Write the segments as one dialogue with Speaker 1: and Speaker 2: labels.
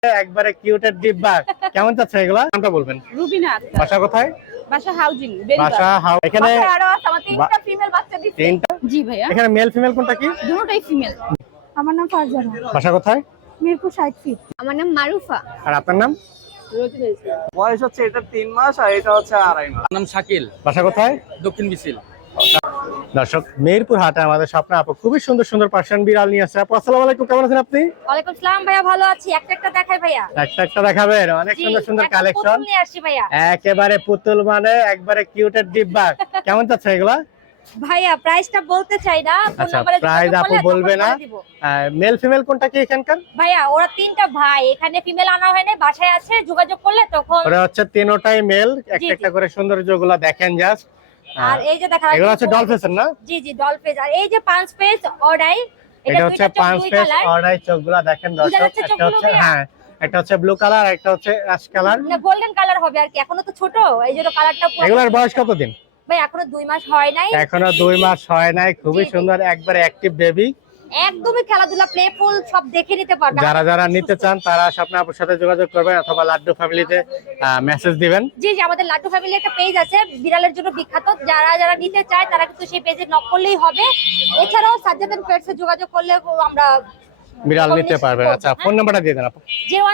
Speaker 1: একবারে কিউটের ডিব্বা কেমন যাচ্ছে এগুলা নামটা বলবেন?
Speaker 2: রুবিনা আক্তার।
Speaker 1: বাসা কোথায়?
Speaker 2: বাসা হাউজিং
Speaker 1: বাসা এখানে
Speaker 2: আরো আছে আমার তিনটা ফিমেল বাচ্চা দিচ্ছি।
Speaker 1: তিনটা?
Speaker 2: জি ভাইয়া,
Speaker 1: এখানে মেল ফিমেল কোনটা কি?
Speaker 2: দুটোই ফিমেল। আমার নাম ফারজানা,
Speaker 1: বাসা কোথায়?
Speaker 2: মিরপুর 60 ফিট। আমার নাম মারুফা।
Speaker 1: আর আপনার নাম?
Speaker 3: বয়স হচ্ছে এটা 3 মাস আর এটা হচ্ছে 2.5 মাস।
Speaker 4: নাম শাকিল,
Speaker 1: বাসা কোথায়?
Speaker 4: দক্ষিণ বিসিল।
Speaker 1: দর্শক, মেহেরপুর হাটে আমাদের স্বপ্ন আপু খুবই সুন্দর সুন্দর পার্সিয়ান বিড়াল নিয়ে আসছে। আপু আসসালামু আলাইকুম, কেমন আছেন আপনি?
Speaker 2: ওয়ালাইকুম আসসালাম ভাইয়া, ভালো আছি। একটা দেখাই ভাইয়া।
Speaker 1: একটা দেখাবেন? অনেক
Speaker 2: জি,
Speaker 1: সুন্দর সুন্দর
Speaker 2: একটা
Speaker 1: কালেকশন
Speaker 2: পুতুল নিয়ে আসছি ভাইয়া।
Speaker 1: একেবারে পুতুল মানে একবারে কিউটের ডিব্বা কেমন যাচ্ছে এগুলা?
Speaker 2: ভাইয়া প্রাইসটা বলতে চাই না, ফোন
Speaker 1: আচ্ছা,
Speaker 2: নম্বরে
Speaker 1: প্রাইস আপু বলবে না। মেল ফিমেল কোনটা কি এখানকার?
Speaker 2: ভাইয়া ওরা তিনটা ভাই, এখানে ফিমেল আনা হয় না, বাসায় আছে, যোগাযোগ করলে তখন।
Speaker 1: ওরা হচ্ছে তিনটাই মেল।
Speaker 2: জি,
Speaker 1: একটা করে সৌন্দর্যগুলা দেখেন জাস্ট।
Speaker 2: আর এই যে দেখা
Speaker 1: এগুলো হচ্ছে ডলফিসের না?
Speaker 2: জি জি, ডলফিস। আর এই যে পাঁচ পেজ অর্ডাই,
Speaker 1: এটা হচ্ছে পাঁচ পেস অর্ডার চোখগুলা দেখেন দর্শক।
Speaker 2: যাচ্ছে
Speaker 1: একটা হচ্ছে
Speaker 2: চোখগুলো?
Speaker 1: হ্যাঁ, একটা হচ্ছে ব্লু কালার, একটা হচ্ছে অ্যাশ কালার।
Speaker 2: না গোল্ডেন কালার হবে আর কি, এখনো তো ছোট, এই জন্য কালারটা পুরো।
Speaker 1: এগুলোর বয়স কতদিন?
Speaker 2: ভাই এখনো 2 মাস হয় নাই।
Speaker 1: এখনো 2 মাস হয় নাই। খুবই
Speaker 2: জি, জি।
Speaker 1: সুন্দর, একবারে অ্যাক্টিভ বেবি।
Speaker 2: একদমই খেলাধুলা, প্লেফুল, সব দেখে নিতে পারবে।
Speaker 1: যারা নিতে চান তারা স্বপ্ন আপুর সাথে যোগাযোগ করবেন অথবা লাড্ডু ফ্যামিলিতে মেসেজ দিবেন।
Speaker 2: জি জি, আমাদের লাড্ডু ফ্যামিলি একটা পেজ আছে বিড়ালের জন্য বিখ্যাত, যারা নিতে চায় তারা কিন্তু সেই পেজে নক করলেই হবে। এছাড়াও সাজ্জাদ এন্ড পেটসে যোগাযোগ করলে আমরা
Speaker 1: বিড়াল নিতে পারবেন। আচ্ছা, ফোন নাম্বারটা দিয়ে দেন আপু।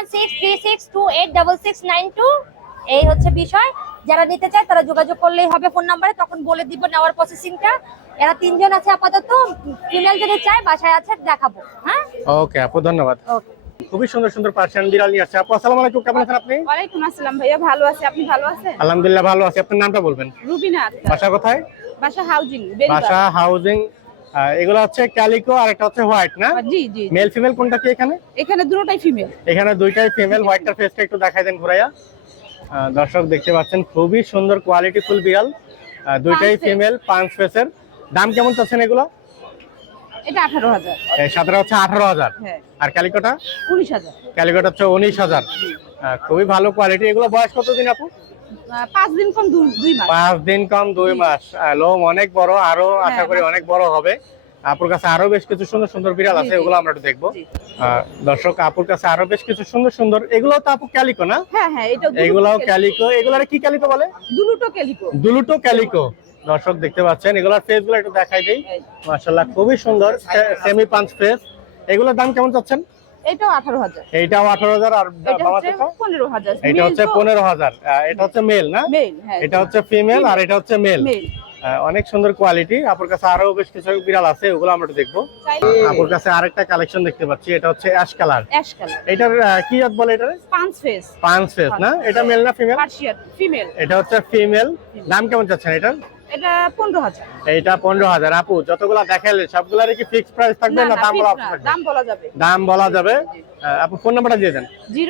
Speaker 2: 01636286692। এই হচ্ছে বিষয়, যারা নিতে চায় তারা যোগাযোগ করলেই হবে ফোন নাম্বারে, তখন বলে দিব নেওয়ার প্রসেসিংটা। এরা তিনজন আছে আপাতত, ফিমেল যদি চায় বাসায় আছে, দেখাবো। হ্যাঁ,
Speaker 1: ওকে আপু, ধন্যবাদ।
Speaker 2: ওকে।
Speaker 1: খুবই সুন্দর সুন্দর পার্সিয়ান বিড়াল নিয়ে আসছে। আপু আসসালামু আলাইকুম, কেমন আছেন আপনি?
Speaker 2: ওয়ালাইকুম আসসালাম ভাইয়া, ভালো আছি। আপনি ভালো আছেন?
Speaker 1: আলহামদুলিল্লাহ ভালো আছি। আপনার নামটা বলবেন?
Speaker 2: রুবিনা আক্তার।
Speaker 1: বাসা কোথায়?
Speaker 2: বাসা হাউজিং।
Speaker 1: বাসা হাউজিং। এগুলো হচ্ছে ক্যালিকো আর একটা হচ্ছে হোয়াইট না?
Speaker 2: জি জি,
Speaker 1: মেল ফিমেল কোনটা কি এখানে?
Speaker 2: এখানে দুটোটাই ফিমেল।
Speaker 1: এখানে দুইটাই ফিমেল। হোয়াইটটার ফেসটা একটু দেখাই দেন ঘুরাইয়া। দর্শক দেখতে পাচ্ছেন খুবই সুন্দর কোয়ালিটি ফুল বিড়াল। দুইটাই
Speaker 2: পাঁচ face।
Speaker 1: ফিমেল, 5 ফেসের। দাম কেমন চাচ্ছেন এগুলো?
Speaker 2: এটা 18,000।
Speaker 1: সাদাটা হচ্ছে 18,000।
Speaker 2: হ্যাঁ,
Speaker 1: আর ক্যালিকোটা?
Speaker 2: 19,000।
Speaker 1: ক্যালিকোটা হচ্ছে 19,000। খুবই ভালো কোয়ালিটি। এগুলো বয়স কতদিন আপু?
Speaker 2: 5 দিন কম 2 মাস।
Speaker 1: 5 দিন কম 2 মাস। লোম অনেক বড়, আরো আশা করি অনেক বড় হবে। আপুর কাছে আরো বেশ কিছু সুন্দর সুন্দর বিড়াল আছে, ওগুলো আমরা একটু দেখবো। দর্শক, আপুর কাছে আরো বেশ কিছু সুন্দর সুন্দর, এগুলো তো আপু ক্যালিকো না?
Speaker 2: হ্যাঁ হ্যাঁ, এটা
Speaker 1: এগুলাও ক্যালিকো। এগুলার কি ক্যালিকো বলে?
Speaker 2: দুটো ক্যালিকো।
Speaker 1: দুলুটো ক্যালিকো। দর্শক দেখতে পাচ্ছেন, এগুলার ফেস গুলো একটু দেখাই দেই। মাশাআল্লাহ খুবই সুন্দর, সেমি পাঁচ ফেস। এগুলোর দাম কেমন চাচ্ছেন?
Speaker 2: এটাও 18,000।
Speaker 1: এইটাও 18,000। আর
Speaker 2: এটা হচ্ছে 15,000।
Speaker 1: এটা হচ্ছে 15,000। এটা হচ্ছে মেল না?
Speaker 2: মেল। হ্যাঁ,
Speaker 1: এটা হচ্ছে ফিমেল আর এটা হচ্ছে মেল।
Speaker 2: মেল।
Speaker 1: অনেক সুন্দর কোয়ালিটি। আপুর কাছে আরো বেশ কিছু বিড়াল আছে, ওগুলো আমরা একটু দেখবো। আপুর কাছে আরেকটা কালেকশন দেখতে পাচ্ছি, এটা হচ্ছে অ্যাশ কালার।
Speaker 2: Ash colour.
Speaker 1: এটার কি জাত বলে? এটা
Speaker 2: পাঁচ ফেস।
Speaker 1: 5 ফেস না? এটা মেল না ফিমেল?
Speaker 2: Persian female.
Speaker 1: এটা হচ্ছে ফিমেল। দাম কেমন চাচ্ছেন এটা?
Speaker 2: এটা 15,000।
Speaker 1: এইটা 15,000। আপু যতগুলা দেখালে সবগুলারই কি ফিক্সড প্রাইস থাকবে না দাম বলা থাকবে?
Speaker 2: দাম বলা যাবে।
Speaker 1: দাম বলা যাবে। আপু ফোন নাম্বারটা দিয়ে দেন।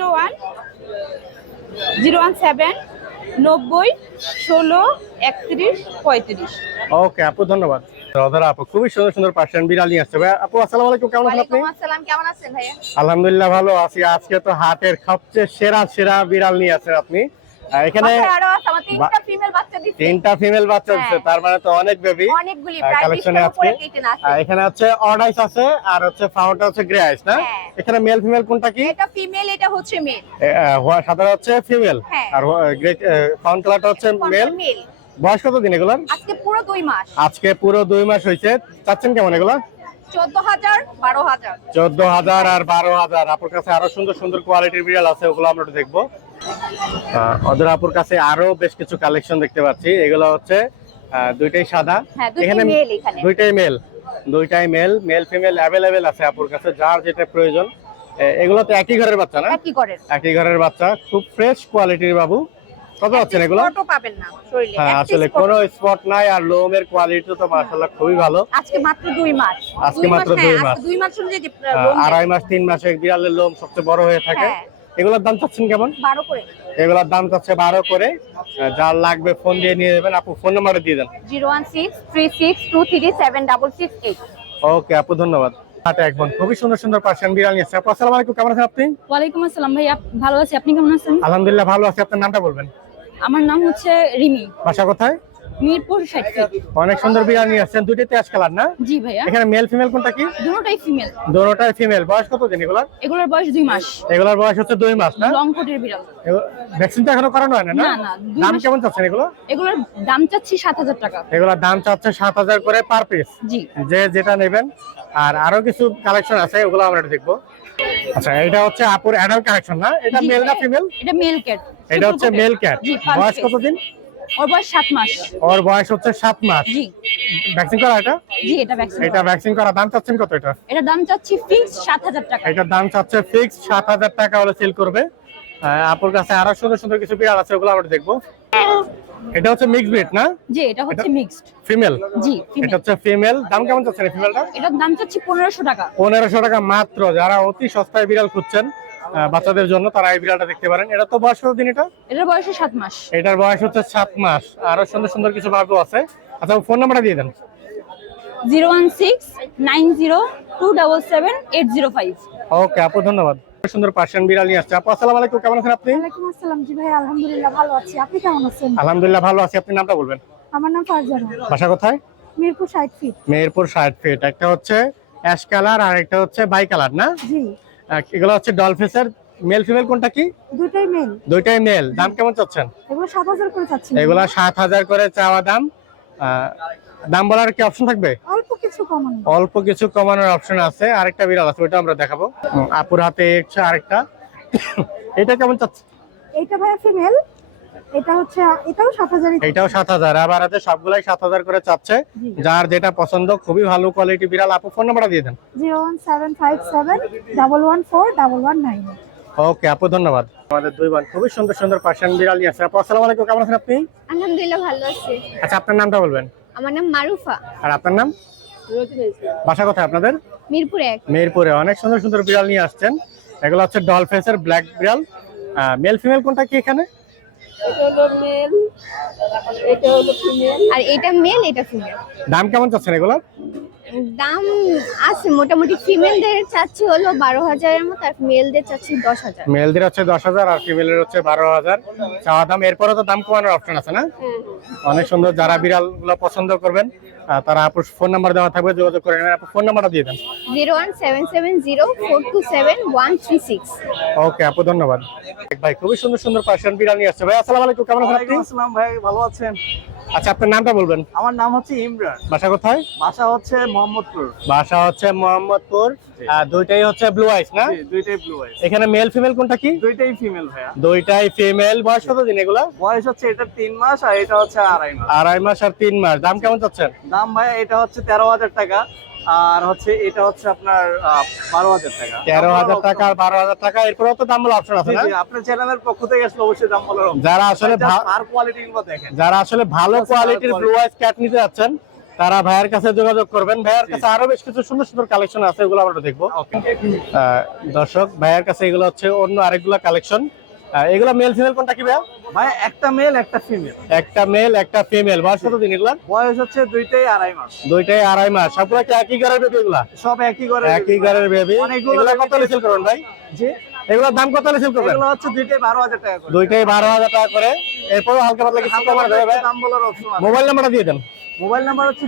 Speaker 2: 01017 90 16 31 35।
Speaker 1: ওকে আপু, ধন্যবাদ। রাধারা আপু খুবই সুন্দর সুন্দর পার্সিয়ান বিড়াল নিয়ে আসছে। ভাই আপু আসসালামু আলাইকুম, কেমন আছেন আপনি?
Speaker 2: ওয়ালাইকুম আসসালাম, কেমন আছেন ভাইয়া?
Speaker 1: আলহামদুলিল্লাহ ভালো আছি। আজকে তো হাটের সবচেয়ে সেরা বিড়াল নিয়ে আছেন আপনি। এখানে
Speaker 2: বাসায় আরো আছে আমার তিনটা ফিমেল বাচ্চা দিচ্ছি।
Speaker 1: 3টা ফিমেল বাচ্চা আছে,
Speaker 2: হ্যাঁ।
Speaker 1: তার মানে তো অনেক বেবি।
Speaker 2: অনেকগুলি, প্রায় 20
Speaker 1: কালেকশনে
Speaker 2: টার
Speaker 1: আছে।
Speaker 2: উপরে কেটেন আছে।
Speaker 1: এখানে হচ্ছে অর্ডাইস আছে আর হচ্ছে ফাউন্ডটা হচ্ছে গ্রে আইস না?
Speaker 2: হ্যাঁ।
Speaker 1: এখানে মেল ফিমেল কোনটা কি?
Speaker 2: এটা ফিমেল, এটা হচ্ছে মেল।
Speaker 1: সাদা হচ্ছে ফিমেল
Speaker 2: হ্যাঁ।
Speaker 1: আর গ্রে ফাউন্ড কালারটা হচ্ছে মেল।
Speaker 2: মেল।
Speaker 1: বয়স কতদিন এগুলার?
Speaker 2: আজকে পুরো 2 মাস।
Speaker 1: আজকে পুরো 2 মাস হয়েছে। চাচ্ছেন কেমন এগুলা?
Speaker 2: 14,000 12,000।
Speaker 1: 14,000 আর 12,000। আপুর কাছে আরো সুন্দর সুন্দর কোয়ালিটির বিড়াল আছে, ওগুলো আমরা একটু দেখবো। ওদের আপুর কাছে আরো বেশ কিছু কালেকশন দেখতে পাচ্ছি। এগুলো হচ্ছে দুইটাই সাদা।
Speaker 2: হ্যাঁ, দুইটাই
Speaker 1: এখানে
Speaker 2: মেল। এখানে
Speaker 1: দুইটাই মেল ফিমেল অ্যাভেলেবেল আছে আপুর কাছে, যার যেটা প্রয়োজন। এগুলো তো একই ঘরের বাচ্চা না? একই ঘরের বাচ্চা, খুব ফ্রেশ কোয়ালিটির বাবু। কত আছেন এগুলো?
Speaker 2: ফটো পাবেন না শরীরে।
Speaker 1: হ্যাঁ, আসলে কোনো স্পট নাই আর লোমের কোয়ালিটি তো মাশাআল্লাহ খুবই ভালো।
Speaker 2: আজকে মাত্র 2 মাস।
Speaker 1: আজকে মাত্র 2 মাস।
Speaker 2: 2 মাস হলে যে
Speaker 1: 2.5 মাস 3 মাসে বিড়ালের লোম সবচেয়ে বড় হয়ে থাকে।
Speaker 2: হ্যাঁ।
Speaker 1: এগুলোর দাম চাচ্ছেন কেমন?
Speaker 2: 12 করে।
Speaker 1: এগুলোর দাম চাচ্ছে 12 করে। যার লাগবে ফোন দিয়ে নিয়ে যাবেন। আপু ফোন নাম্বারটা দিয়ে দেন।
Speaker 2: 01636237668।
Speaker 1: ওকে আপু, ধন্যবাদ। হাটে একদম খুবই সুন্দর সুন্দর পার্সিয়ান বিড়াল নিয়ে আসছে। আপু আসসালামু আলাইকুম, কেমন আছেন আপনি?
Speaker 2: ওয়ালাইকুম আসসালাম ভাইয়া, ভালো আছি। আপনি কেমন আছেন?
Speaker 1: আলহামদুলিল্লাহ ভালো আছি। আপনার নামটা বলবেন?
Speaker 2: আমার নাম হচ্ছে রিমি।
Speaker 1: বাসা কোথায়?
Speaker 4: মিরপুর 60 ফিট।
Speaker 1: অনেক সুন্দর বিড়াল নিয়ে আসছেন, দুইটাই তেজ কালার না?
Speaker 4: জি ভাইয়া,
Speaker 1: এখানে মেল ফিমেল কোনটা কি?
Speaker 4: দুটোটাই ফিমেল।
Speaker 1: দুটোটাই ফিমেল। বয়স কত দিন এগুলার?
Speaker 4: এগুলোর বয়স 2 মাস।
Speaker 1: এগুলার বয়স হচ্ছে 2 মাস না?
Speaker 4: লং কোটের বিড়াল।
Speaker 1: ভ্যাকসিন তো এখনো করানো হয় না?
Speaker 4: না না, 2
Speaker 1: দাম
Speaker 4: মাস।
Speaker 1: কেমন চাচ্ছেন এগুলো?
Speaker 4: এগুলোর দাম চাচ্ছি 7000 টাকা।
Speaker 1: এগুলোর দাম চাচ্ছে 7000 করে পার পিস।
Speaker 4: জি।
Speaker 1: যে যেটা নেবেন। আর আরো কিছু কালেকশন আছে, ওগুলো আমরা একটু দেখবো। আচ্ছা, এটা হচ্ছে আপুর অ্যাডাল্ট কালেকশন না? এটা
Speaker 4: জি,
Speaker 1: মেল না ফিমেল?
Speaker 4: এটা মেল ক্যাট।
Speaker 1: এটা হচ্ছে মেল ক্যাট।
Speaker 4: জি, পার
Speaker 1: বয়স
Speaker 4: পিস।
Speaker 1: কত দিন?
Speaker 4: ওর বয়স 7 মাস।
Speaker 1: ওর বয়স হচ্ছে 7 মাস।
Speaker 4: জি
Speaker 1: ভ্যাকসিন করা এটা?
Speaker 4: জি, এটা ভ্যাকসিন।
Speaker 1: এটা ভ্যাকসিন করা। দাম চাচ্ছেন কত এটা?
Speaker 4: এটা দাম চাচ্ছি ফিক্স 7000 টাকা।
Speaker 1: এটার দাম চাচ্ছে ফিক্স 7000 টাকা হলে সেল করবে। আপুর কাছে আরো সুন্দর সুন্দর কিছু বিড়াল আছে, ওগুলো আমরা দেখবো। এটা হচ্ছে মিক্স ব্রিড না?
Speaker 4: জি, এটা হচ্ছে মিক্সড।
Speaker 1: ফিমেল?
Speaker 4: জি,
Speaker 1: এটা
Speaker 4: ফিমেল।
Speaker 1: হচ্ছে ফিমেল। দাম কেমন চাচ্ছেন ফিমেলটা?
Speaker 4: এটার দাম চাচ্ছি 1500 টাকা।
Speaker 1: 1500 টাকা মাত্র। যারা অতি সস্তায় বিড়াল খুঁজছেন বাচ্চাদের জন্য, তারা এই বিড়ালটা দেখতে পারেন। এটা তো বয়স কত দিন এটা?
Speaker 4: এটার বয়স 7 মাস।
Speaker 1: এটার বয়স হচ্ছে 7 মাস। আরো সুন্দর সুন্দর কিছু বাবু আছে। আচ্ছা, ফোন নাম্বারটা দিয়ে দেন।
Speaker 4: 01690277805।
Speaker 1: ওকে আপু, ধন্যবাদ। সুন্দর পার্সিয়ান বিড়াল নিয়ে আসছে। আপু আসসালামু আলাইকুম, কেমন আছেন আপনি?
Speaker 5: ওয়ালাইকুম আসসালাম। জি ভাই, আলহামদুলিল্লাহ ভালো আছি। আপনি কেমন আছেন?
Speaker 1: আলহামদুলিল্লাহ ভালো আছি। আপনি নামটা বলবেন?
Speaker 5: আমার নাম ফারজানা।
Speaker 1: বাসা কোথায়?
Speaker 5: মিরপুর 60 ফিট।
Speaker 1: মেহেরপুর 60 ফিট। একটা হচ্ছে অ্যাশ কালার আর একটা হচ্ছে বাই কালার না?
Speaker 5: জি,
Speaker 1: এগুলো হচ্ছে ডলফিসের। মেল ফিমেল কোনটা কি?
Speaker 5: দুটাই মেল।
Speaker 1: দুইটাই মেল। দাম কেমন চাচ্ছেন?
Speaker 5: এগুলো 7000 করে চাচ্ছি।
Speaker 1: এগুলা 7000 করে চাওয়া দাম। দাম বলার কি অপশন থাকবে?
Speaker 5: অল্প কিছু কমানো।
Speaker 1: অল্প কিছু কমানোর অপশন আছে। আরেকটা বিড়াল আছে, ওটা আমরা দেখাবো। আপুর হাতে হচ্ছে আরেকটা। এটা কেমন চাচ্ছে?
Speaker 5: এইটা ভাইয়া ফিমেল। এটা হচ্ছে, এটাও 7000।
Speaker 1: এটাও 7000। আবার হাতে সবগুলাই 7000 করে চাচ্ছে।
Speaker 5: জি।
Speaker 1: যার যেটা পছন্দ, খুবই ভালো কোয়ালিটি বিড়াল। আপু ফোন নাম্বারটা দিয়ে দেন।
Speaker 5: 01757114119।
Speaker 1: ওকে আপু, ধন্যবাদ। আমাদের দুই বোন খুবই সুন্দর সুন্দর পার্সিয়ান বিড়াল নিয়ে আসছে। আপু আসসালামু আলাইকুম, কেমন আছেন আপনি?
Speaker 6: আলহামদুলিল্লাহ ভালো আছি।
Speaker 1: আচ্ছা, আপনার নামটা বলবেন?
Speaker 6: আমার নাম মারুফা,
Speaker 1: আর আপনার নাম? বাসা কোথায় আপনাদের?
Speaker 6: মিরপুর 1।
Speaker 1: মেহেরপুরে। অনেক সুন্দর সুন্দর বিড়াল নিয়ে আসছেন। এগুলো হচ্ছে ডলফেসের ব্ল্যাক বিড়াল। মেল ফিমেল কোনটা কি এখানে?
Speaker 6: আর এটা মেল, এটা ফিমেল।
Speaker 1: দাম কেমন চাচ্ছেন এগুলো?
Speaker 6: দাম আছে মোটামুটি। ফিমেলদের চাচ্ছি হলো 12000 এর মতো, আর মেলদের চাচ্ছি 10000।
Speaker 1: মেলদের হচ্ছে 10000 আর ফিমেলের হচ্ছে 12000 চাওয়া দাম। এরপরে তো দাম কমানোর অপশন আছে না? অনেক সুন্দর। যারা বিড়াল গুলো পছন্দ করবেন, তারা আপুর ফোন নাম্বার দেওয়া থাকবে, যোগাযোগ করে নেবেন। আপু ফোন নাম্বারটা দিয়ে দেন।
Speaker 6: 01770427136।
Speaker 1: ওকে আপু, ধন্যবাদ। ভাই খুবই সুন্দর সুন্দর পার্সিয়ান বিড়াল নিয়ে আসছে। ভাই আসসালামু আলাইকুম, কেমন আছেন আপনি?
Speaker 3: ওয়ালাইকুম আসসালাম ভাই, ভালো আছেন?
Speaker 1: আচ্ছা, আপনার নামটা বলবেন?
Speaker 3: আমার নাম হচ্ছে ইমরান।
Speaker 1: বাসা কোথায়?
Speaker 3: বাসা হচ্ছে মোহাম্মদপুর।
Speaker 1: বাসা হচ্ছে মোহাম্মদপুর। দুইটাই হচ্ছে ব্লু আইস না?
Speaker 3: জি, দুইটাই ব্লু আইস।
Speaker 1: এখানে মেল ফিমেল কোনটা কি?
Speaker 3: দুইটাই ফিমেল ভাইয়া।
Speaker 1: দুইটাই ফিমেল। বয়স কত দিন এগুলা?
Speaker 3: বয়স হচ্ছে এটা 3 মাস আর এটা হচ্ছে 2.5 মাস।
Speaker 1: 2.5 মাস আর 3 মাস। দাম কেমন চাচ্ছেন?
Speaker 3: দাম ভাইয়া এটা হচ্ছে 13000 টাকা, আর হচ্ছে এটা হচ্ছে আপনার 12000 টাকা।
Speaker 1: 13000 টাকা আর 12000 টাকা। এরপরেও তো দাম বলার অপশন আছে
Speaker 3: জি
Speaker 1: না?
Speaker 3: জি, আপনার চ্যানেলের পক্ষ থেকে আসলে অবশ্যই দাম বলার হবে।
Speaker 1: যারা আসলে
Speaker 3: আর কোয়ালিটি গুলো দেখেন।
Speaker 1: যারা আসলে ভালো
Speaker 3: আচ্ছা,
Speaker 1: কোয়ালিটির
Speaker 3: ভালো
Speaker 1: ব্লু আইস ক্যাট নিতে যাচ্ছেন, তারা ভাইয়ের কাছে যোগাযোগ করবেন। ভাইয়ের কাছে আরো বেশ কিছু সুন্দর সুন্দর কালেকশন আছে, এগুলো আমরা দেখবো। দর্শক, ভাইয়ের কাছে এগুলো হচ্ছে অন্য আরেকগুলো কালেকশন। এগুলো মেল ফিমেল কোনটা কি ভাইয়া?
Speaker 3: ভাই একটা মেল একটা ফিমেল।
Speaker 1: একটা মেল একটা ফিমেল। বয়স কত দিন এগুলা?
Speaker 3: বয়স হচ্ছে দুইটাই 2.5 মাস।
Speaker 1: দুইটাই 2.5 মাস। সবগুলো কি একই ঘরের বেবি এগুলা?
Speaker 3: সব একই করে।
Speaker 1: একই ঘরের বেবি।
Speaker 3: অনেকগুলো
Speaker 1: এগুলো কত সেল করবেন ভাই?
Speaker 3: জি,
Speaker 1: এগুলোর দাম কত সেল করবেন?
Speaker 3: এগুলো হচ্ছে দুইটাই 12000 টাকা করে।
Speaker 1: দুইটাই 12000 টাকা করে। এরপরও হালকা পাতলা কিছু
Speaker 3: হালকা
Speaker 1: কমানো
Speaker 3: পাতলা
Speaker 1: যাবে ভাই?
Speaker 3: দাম বলার অপশন আছে।
Speaker 1: মোবাইল নাম্বারটা দিয়ে দেন।
Speaker 3: মোবাইল নাম্বার হচ্ছে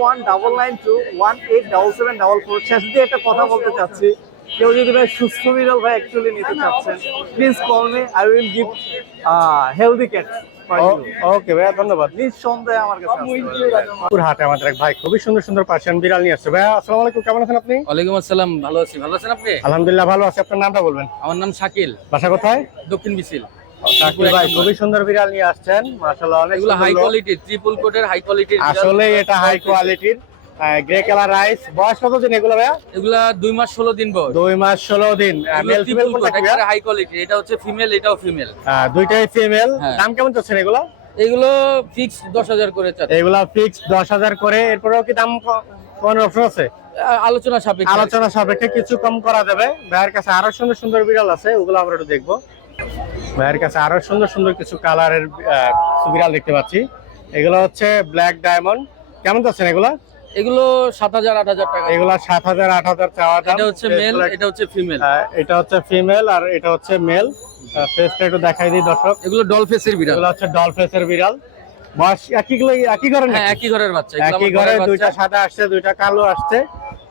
Speaker 3: 01992187744। শেষ দিয়ে একটা কথা বলতে চাচ্ছি, কেউ যদি ভাই সুস্থ বিড়াল ভাই অ্যাকচুয়ালি নিতে চাচ্ছেন, please call me, I will give healthy cat.
Speaker 1: Okay ভাইয়া, ধন্যবাদ।
Speaker 3: নিঃসন্দেহে আমার কাছে আসতে পারেন।
Speaker 1: হাটে আমাদের এক ভাই খুবই সুন্দর সুন্দর পার্সিয়ান বিড়াল নিয়ে আসছে। ভাইয়া আসসালামু আলাইকুম, কেমন আছেন আপনি?
Speaker 7: ওয়ালাইকুম আসসালাম, ভালো আছি। ভালো আছেন আপনি?
Speaker 1: আলহামদুলিল্লাহ ভালো আছি। আপনার নামটা বলবেন?
Speaker 7: আমার নাম শাকিল,
Speaker 1: বাসা কোথায়?
Speaker 7: দক্ষিণ বিসিল।
Speaker 1: শাকিল ভাই খুবই সুন্দর বিড়াল নিয়ে আসছেন, মাশাআল্লাহ। অনেক
Speaker 7: এগুলো হাই
Speaker 1: সুন্দর।
Speaker 7: কোয়ালিটি, ট্রিপল কোটের হাই কোয়ালিটির।
Speaker 1: আসলে এটা হাই কোয়ালিটির গ্রে কালার রাইস। বয়স কত দিন এগুলো ভাইয়া?
Speaker 7: এগুলা 2 মাস 16 দিন বয়স।
Speaker 1: 2 মাস 16 দিন। মেল ফিমেল কোনটা কি ভাইয়া?
Speaker 7: হাই কোয়ালিটি, এটা হচ্ছে ফিমেল, এটাও ফিমেল।
Speaker 1: দুইটাই ফিমেল।
Speaker 7: হ্যাঁ।
Speaker 1: দাম কেমন চাচ্ছেন এগুলো?
Speaker 7: এগুলো ফিক্স 10000 করে চাচ্ছে।
Speaker 1: এগুলা ফিক্স 10000 করে। এরপরেও কি দাম কমানোর অপশন আছে?
Speaker 7: আলোচনা সাপেক্ষে।
Speaker 1: আলোচনা সাপেক্ষে কিছু কম করা যাবে। ভাইয়ের কাছে আরো সুন্দর সুন্দর বিড়াল আছে, ওগুলো আমরা একটু দেখবো। ভাইয়ের কাছে আরো সুন্দর সুন্দর কিছু কালারের বিড়াল দেখতে পাচ্ছি। এগুলো হচ্ছে ব্ল্যাক ডায়মন্ড। কেমন যাচ্ছেন এগুলা?
Speaker 7: এগুলো 7000 8000 টাকা।
Speaker 1: এগুলা 7000 8000 চাওয়া দাম।
Speaker 7: এটা হচ্ছে মেল, এটা হচ্ছে ফিমেল।
Speaker 1: এটা হচ্ছে ফিমেল আর এটা হচ্ছে মেল। ফেসটা একটু দেখাই দিই দর্শক।
Speaker 7: এগুলো ডল ফেসের বিড়াল।
Speaker 1: এগুলো হচ্ছে ডল ফেসের বিড়াল। বয়স একই ঘরের
Speaker 7: হ্যাঁ
Speaker 1: নাকি?
Speaker 7: একই ঘরের বাচ্চা, এগুলো
Speaker 1: একই
Speaker 7: আমার
Speaker 1: ঘরে
Speaker 7: ঘরের
Speaker 1: দুইটা
Speaker 7: বাচ্চা।
Speaker 1: সাদা আসছে, দুইটা কালো আসছে।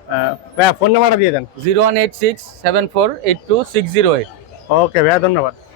Speaker 1: ভাইয়া ফোন নাম্বারটা দিয়ে দেন।
Speaker 7: 0186748260
Speaker 1: ওকে ভাইয়া, ধন্যবাদ।